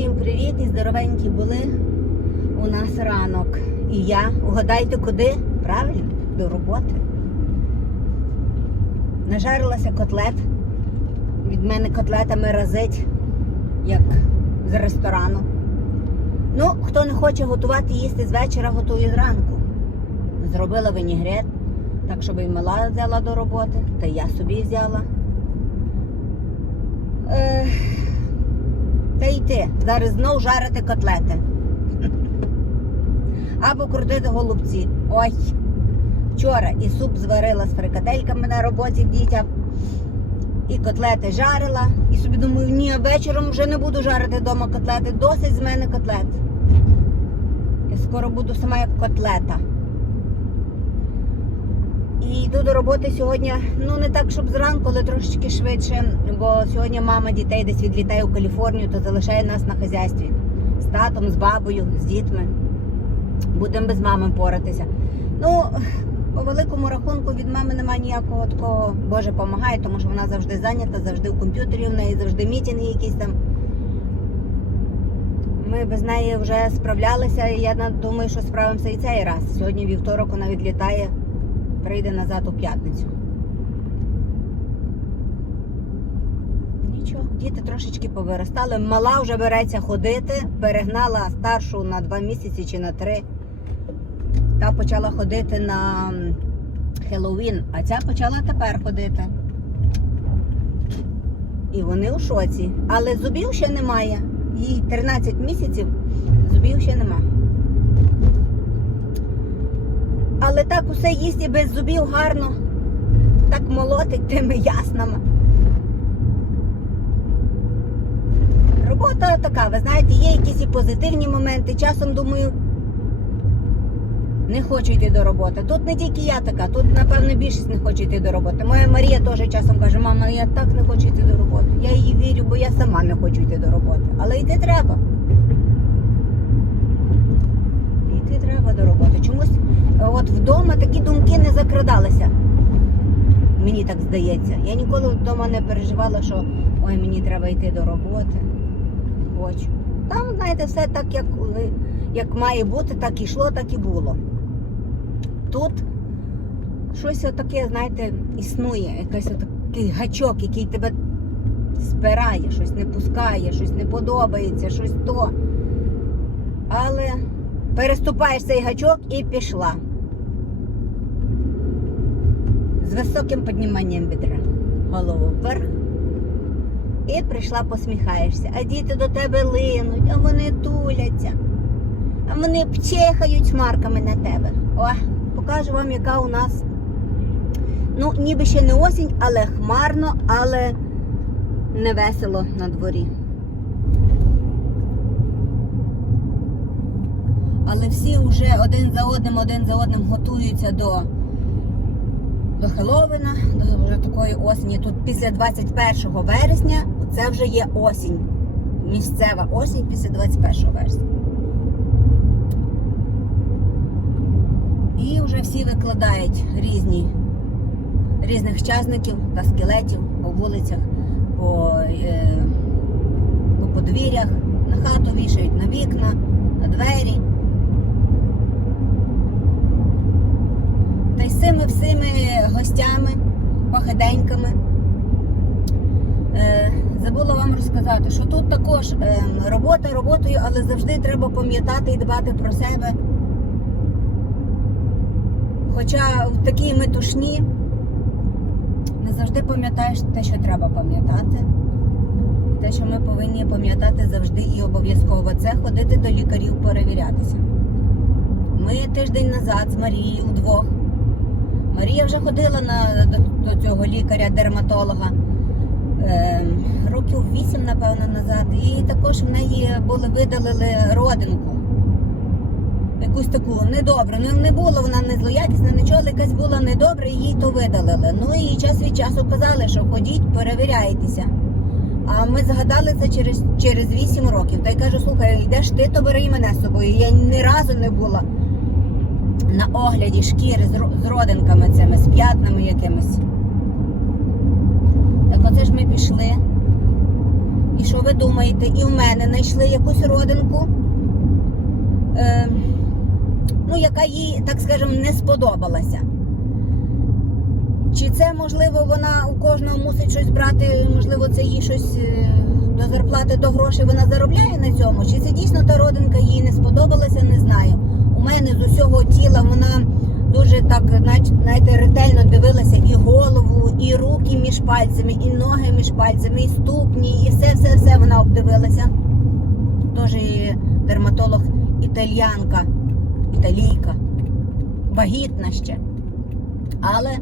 Всім привіт і здоровенькі були у нас ранок. І я, угадайте куди? Правильно, до роботи. Нажарилася котлет. Від мене котлетами разить, як з ресторану. Ну, хто не хоче готувати їсти з вечора, готує зранку. Зробила вінігрет, так щоб і мала взяла до роботи, та я собі взяла. Е, та йти. Зараз знов жарити котлети. Або крутити голубці. Ой. Вчора і суп зварила з фрикадельками на роботі дітям. І котлети жарила. І собі думаю, ні, вечором вже не буду жарити вдома котлети. Досить з мене котлет. Я скоро буду сама як котлета. І йду до роботи сьогодні, ну не так, щоб зранку, але трошечки швидше, бо сьогодні мама дітей десь відлітає у Каліфорнію, то залишає нас на хазяйстві з татом, з бабою, з дітьми. Будемо без мами поратися. Ну, по великому рахунку від мами немає ніякого такого, Боже помагає, тому що вона завжди зайнята, завжди в комп'ютері, в неї завжди мітинги якісь там. Ми без неї вже справлялися, і я думаю, що справимося і цей раз. Сьогодні вівторок вона відлітає, прийде назад у п'ятницю. Нічого, діти трошечки повиростали. Мала вже береться ходити, перегнала старшу на два місяці чи на три. Та почала ходити на Хеллоуін, а ця почала тепер ходити. І вони у шоці. Але зубів ще немає. Їй 13 місяців, зубів ще нема. Але так усе їсть і без зубів гарно. Так молотить тими яснами. Робота така, ви знаєте, є якісь і позитивні моменти. Часом думаю, не хочу йти до роботи. Тут не тільки я така, тут, напевно, більшість не хоче йти до роботи. Моя Марія теж часом каже, мама, я так не хочу йти до роботи. Я їй вірю, бо я сама не хочу йти до роботи. Але йти треба. Йти треба до роботи. Чомусь от вдома такі думки не закрадалися. Мені так здається. Я ніколи вдома не переживала, що ой, мені треба йти до роботи. Хочу. Там, знаєте, все так, як, як має бути, так і йшло, так і було. Тут щось таке, знаєте, існує, якийсь такий гачок, який тебе спирає, щось не пускає, щось не подобається, щось то. Але переступаєш цей гачок і пішла. З високим підніманням бідра. Голову вверх. І прийшла, посміхаєшся. А діти до тебе линуть, а вони туляться. А вони пчехають смарками на тебе. О, покажу вам, яка у нас. Ну, ніби ще не осінь, але хмарно, але не весело на дворі. Але всі вже один за одним, один за одним готуються до, до Хеловина, до вже такої осені. Тут після 21 вересня це вже є осінь. Місцева осінь після 21 вересня. І вже всі викладають різні різних щасників та скелетів по вулицях, по, е, по подвір'ях, на хату вішають, на вікна, на двері. Цими всіми гостями, похиденьками. Е, забула вам розказати, що тут також е, робота роботою, але завжди треба пам'ятати і дбати про себе. Хоча в такій метушні не завжди пам'ятаєш те, що треба пам'ятати. Те, що ми повинні пам'ятати завжди і обов'язково, це ходити до лікарів перевірятися. Ми тиждень назад з Марією удвох. Марія вже ходила на, до, до цього лікаря-дерматолога е, років вісім, напевно, назад. І також в неї були видалили родинку якусь таку недобру. Не, не було вона не злоякісна, нічого, але якась була недобра, і їй то видалили. Ну і час від часу казали, що ходіть, перевіряйтеся. А ми згадали це через, через 8 років. Та й кажу, слухай, йдеш ти, то бери мене з собою. Я ні разу не була на огляді шкіри з, родинками цими, з п'ятнами якимись. Так оце ж ми пішли. І що ви думаєте? І в мене знайшли якусь родинку, е, ну, яка їй, так скажемо, не сподобалася. Чи це можливо вона у кожного мусить щось брати, можливо, це їй щось е, до зарплати, до грошей вона заробляє на цьому? Чи це дійсно та родинка їй не сподобалася, не знаю. У мене з усього тіла вона дуже так, знаєте, ретельно дивилася і голову, і руки між пальцями, і ноги між пальцями, і ступні, і все, все, все вона обдивилася. Теж і дерматолог італьянка, італійка, вагітна ще. Але е,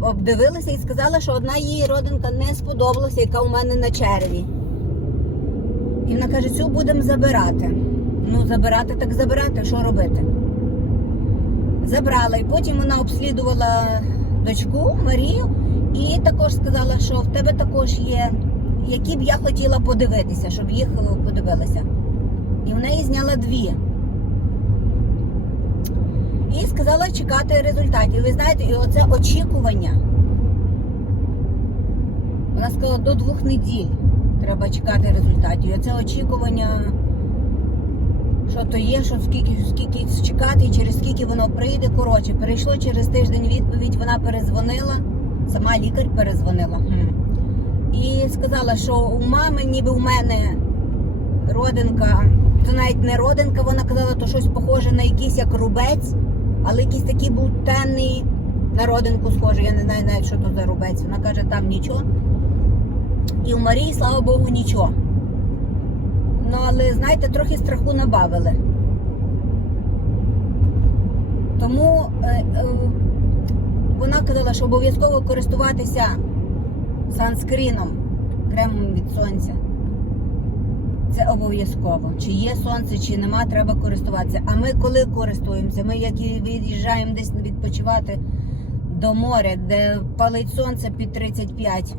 обдивилася і сказала, що одна її родинка не сподобалася, яка у мене на череві. І вона каже, цю будемо забирати. Ну, забирати так забирати, що робити? Забрала. І потім вона обслідувала дочку Марію і також сказала, що в тебе також є, які б я хотіла подивитися, щоб їх подивилися. І в неї зняла дві. І сказала чекати результатів. Ви знаєте, і оце очікування. Вона сказала, до двох неділь треба чекати результатів. І оце очікування, що то є, що скільки, скільки чекати, і через скільки воно прийде. Коротше, перейшло через тиждень відповідь, вона перезвонила, сама лікар перезвонила. І сказала, що у мами, ніби у мене родинка, то навіть не родинка, вона казала, то щось похоже на якийсь як рубець, але якийсь такий був темний на родинку схожий. Я не знаю навіть, що то за рубець. Вона каже, там нічого. І у Марії, слава Богу, нічого. Ну, але, знаєте, трохи страху набавили. Тому е, е, вона казала, що обов'язково користуватися санскріном, кремом від сонця. Це обов'язково. Чи є сонце, чи нема, треба користуватися. А ми коли користуємося? Ми як і від'їжджаємо десь відпочивати до моря, де палить сонце під 35.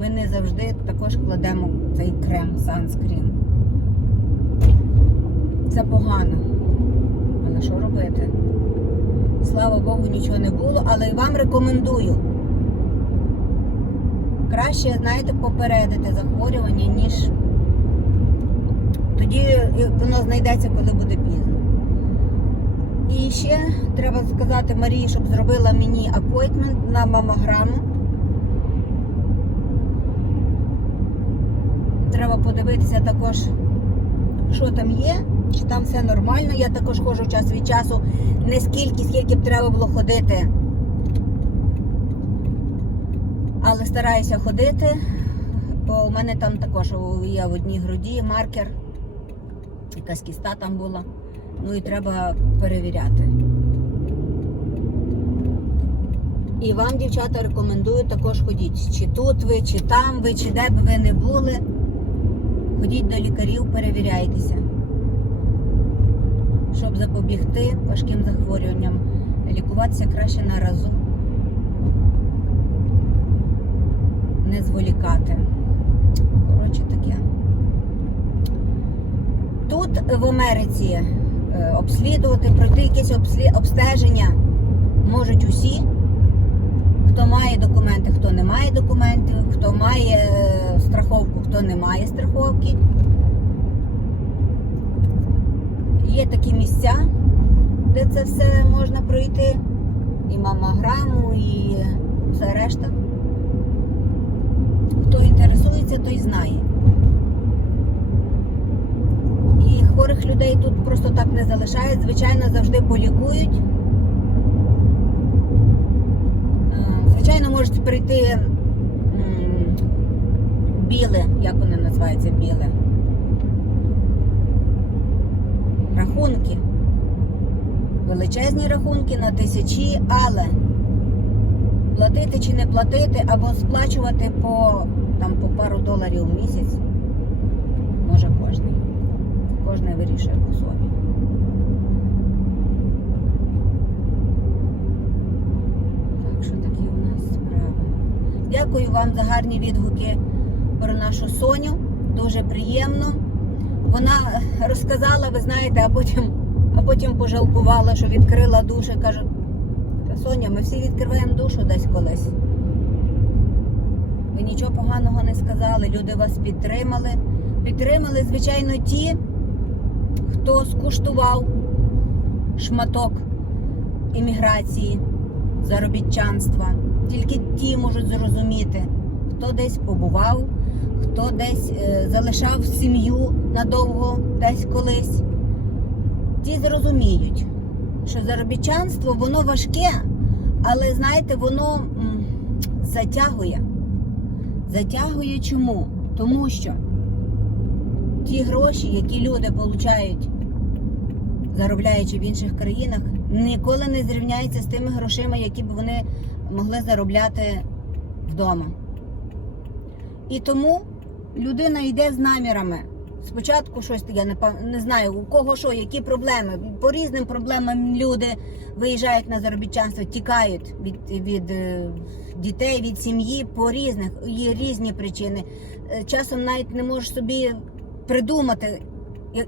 Ми не завжди також кладемо цей крем санскрін. Це погано. Але що робити? Слава Богу, нічого не було, але вам рекомендую. Краще, знаєте, попередити захворювання, ніж тоді воно знайдеться, коли буде пізно. І ще треба сказати Марії, щоб зробила мені апойтмент на мамограму. Треба подивитися також, що там є, чи там все нормально. Я також ходжу час від часу, не скільки, скільки б треба було ходити. Але стараюся ходити, бо у мене там також є в одній груді маркер, якась кіста там була. Ну і треба перевіряти. І вам, дівчата, рекомендую також ходіть. Чи тут ви, чи там ви, чи де б ви не були. Ходіть до лікарів, перевіряйтеся, щоб запобігти важким захворюванням. Лікуватися краще на разу. Не зволікати. Коротше таке. Тут в Америці е, обслідувати, пройти якесь обстеження можуть усі. Хто має документи, хто не має документів, хто має е, страховку, хто не має страховки. Є такі місця, де це все можна пройти. І мамограму, і все решта. Хто інтересується, той знає. І хворих людей тут просто так не залишають. Звичайно, завжди полікують. Е, Звичайно, можуть прийти біле, як вони називаються, біле. Рахунки. Величезні рахунки на тисячі, але платити чи не платити, або сплачувати по, там, по пару доларів в місяць може кожен. Кожен вирішує по собі. Так що такі у нас справи. Дякую вам за гарні відгуки про нашу Соню. Дуже приємно. Вона розказала, ви знаєте, а потім, а потім пожалкувала, що відкрила душу. Кажу, «Та, Соня, ми всі відкриваємо душу десь колись. ви нічого поганого не сказали, люди вас підтримали. Підтримали, звичайно, ті, хто скуштував шматок імміграції, заробітчанства. Тільки ті можуть зрозуміти, хто десь побував, хто десь е, залишав сім'ю надовго, десь колись. Ті зрозуміють, що заробітчанство воно важке, але знаєте, воно затягує. Затягує чому? Тому що ті гроші, які люди получають, заробляючи в інших країнах, ніколи не зрівняються з тими грошима, які б вони могли заробляти вдома. І тому людина йде з намірами. Спочатку щось я не, не знаю, у кого що, які проблеми. По різним проблемам люди виїжджають на заробітчанство, тікають від, від е, дітей, від сім'ї по різних, є різні причини. Е, Часом навіть не можеш собі придумати,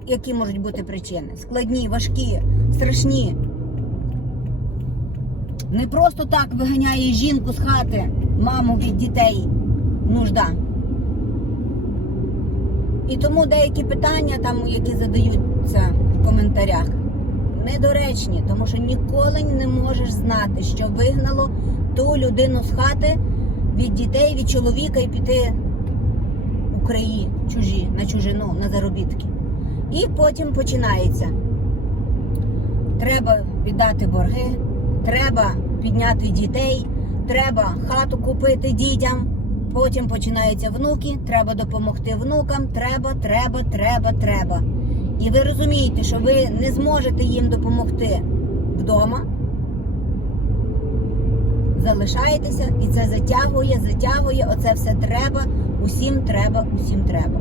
які можуть бути причини. Складні, важкі, страшні. Не просто так виганяє жінку з хати, маму від дітей нужда. І тому деякі питання, там, які задаються в коментарях, недоречні, тому що ніколи не можеш знати, що вигнало ту людину з хати від дітей, від чоловіка і піти у краї чужі, на чужину, на заробітки. І потім починається. Треба віддати борги, треба підняти дітей, треба хату купити дітям. Потім починаються внуки, треба допомогти внукам, треба, треба, треба, треба. І ви розумієте, що ви не зможете їм допомогти вдома. Залишаєтеся, і це затягує, затягує, оце все треба, усім треба, усім треба.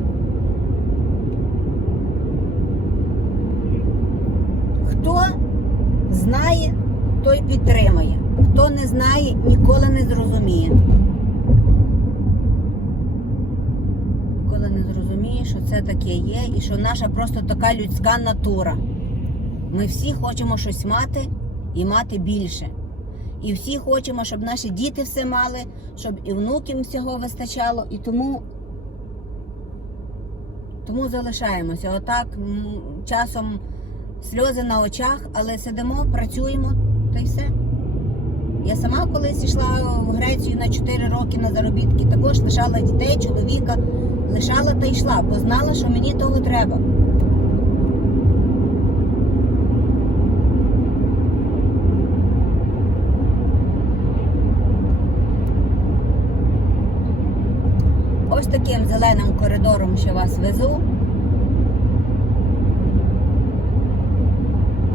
Хто знає, той підтримає. Хто не знає, ніколи не зрозуміє. Ніколи не зрозуміє, що це таке є, і що наша просто така людська натура. Ми всі хочемо щось мати і мати більше. І всі хочемо, щоб наші діти все мали, щоб і внукам всього вистачало. І тому, тому залишаємося. Отак часом сльози на очах, але сидимо, працюємо та й все. Я сама колись йшла в Грецію на 4 роки на заробітки, також лишала дітей, чоловіка, лишала та йшла, бо знала, що мені того треба. Ось таким зеленим коридором ще вас везу.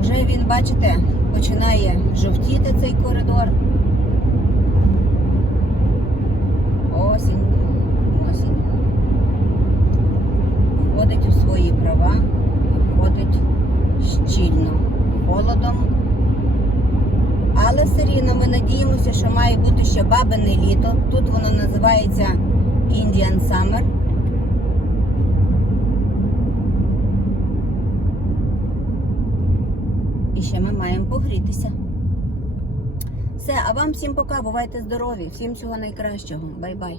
Вже він, бачите, починає жовтіти цей коридор. Осінь. Входить у свої права, входить щільно, холодом. Але все рівно ми надіємося, що має бути ще бабине літо. Тут воно називається Indian Summer. І ще ми маємо погрітися. Все, а вам всім пока, бувайте здорові, всім всього найкращого. Бай-бай.